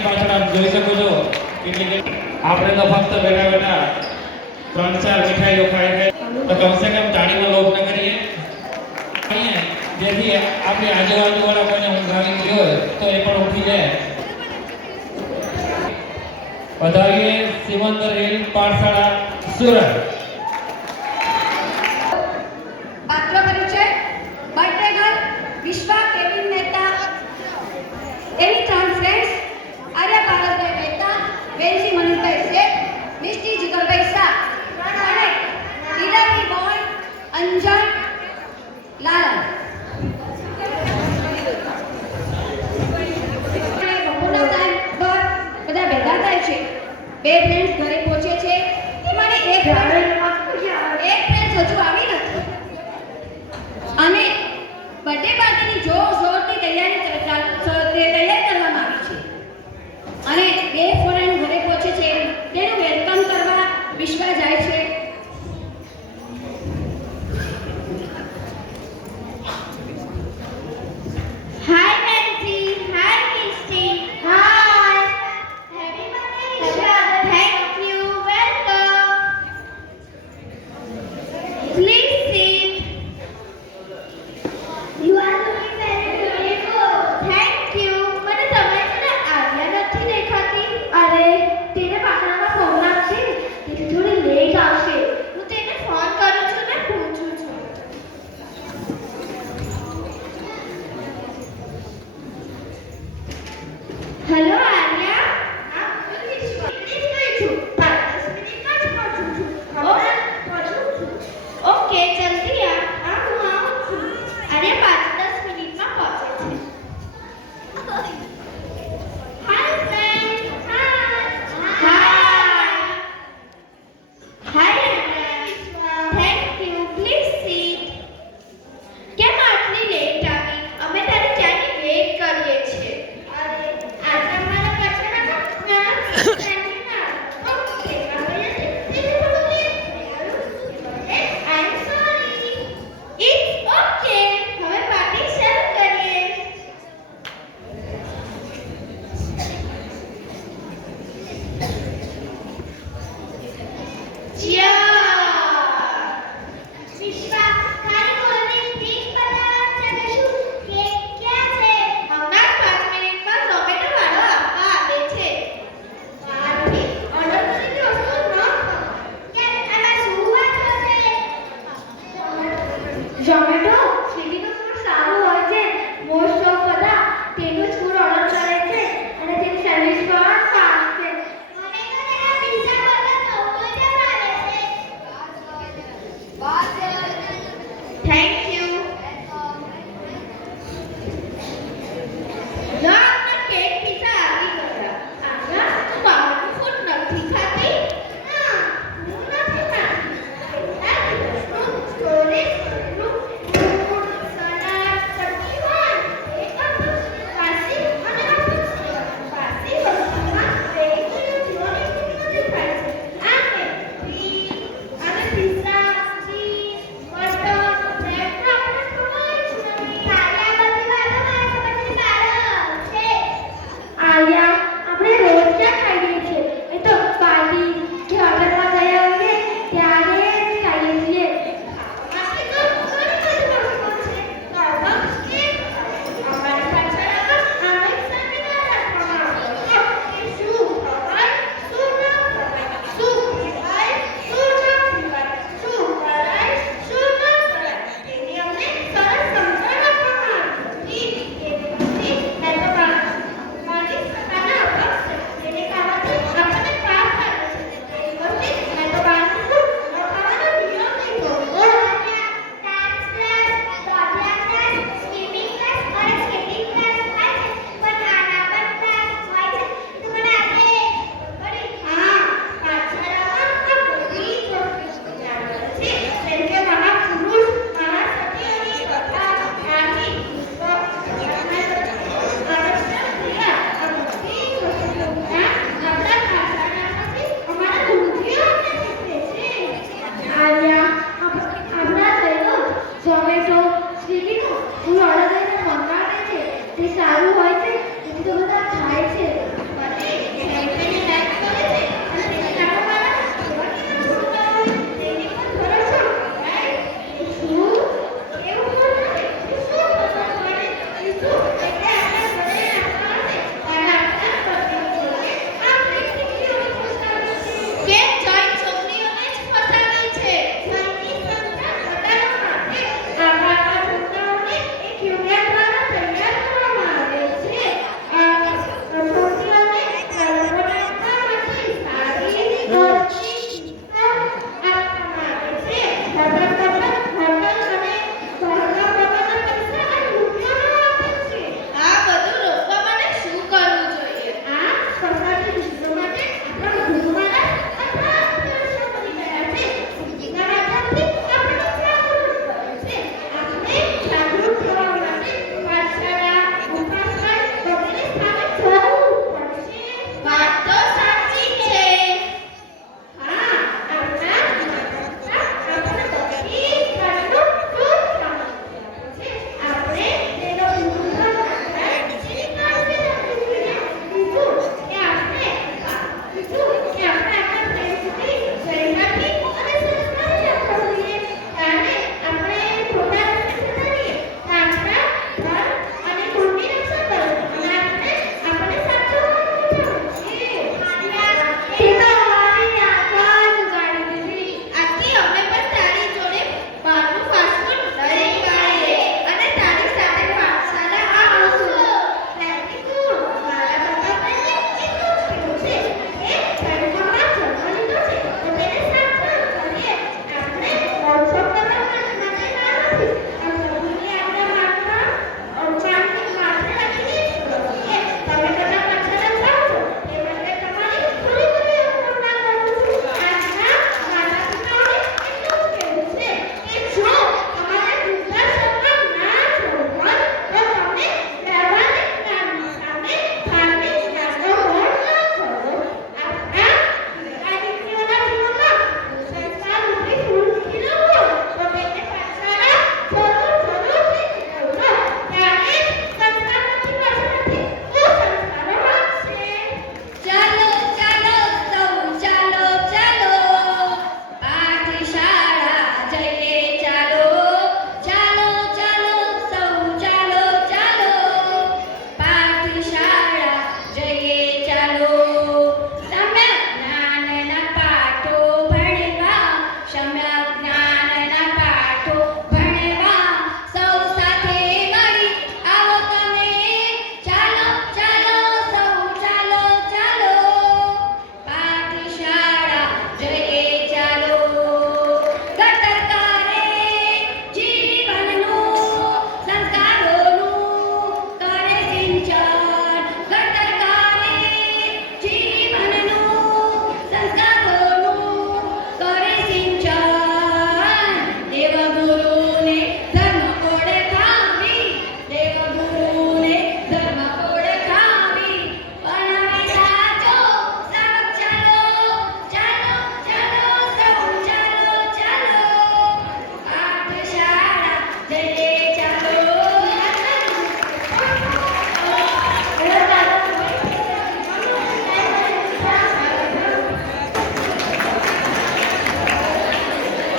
ગાડીની પાછળ આપ જોઈ શકો છો. કેટલી આપણે તો ફક્ત બેઠા બેઠા ત્રણ ચાર મીઠાઈઓ ખાઈ ખાઈ તો કમસે કમ તાળીનો લોભ ન કરીએ. જેથી આપણી આજુબાજુવાળા કોઈને ઊંઘ ગઈ હોય, તો એ પણ ઉઠી જાય. વધારીએ સિમંદર હિલ પાઠશાળા સુરત. સ્ટુડન્ટ ઘરે પહોંચે છે. તો મને એ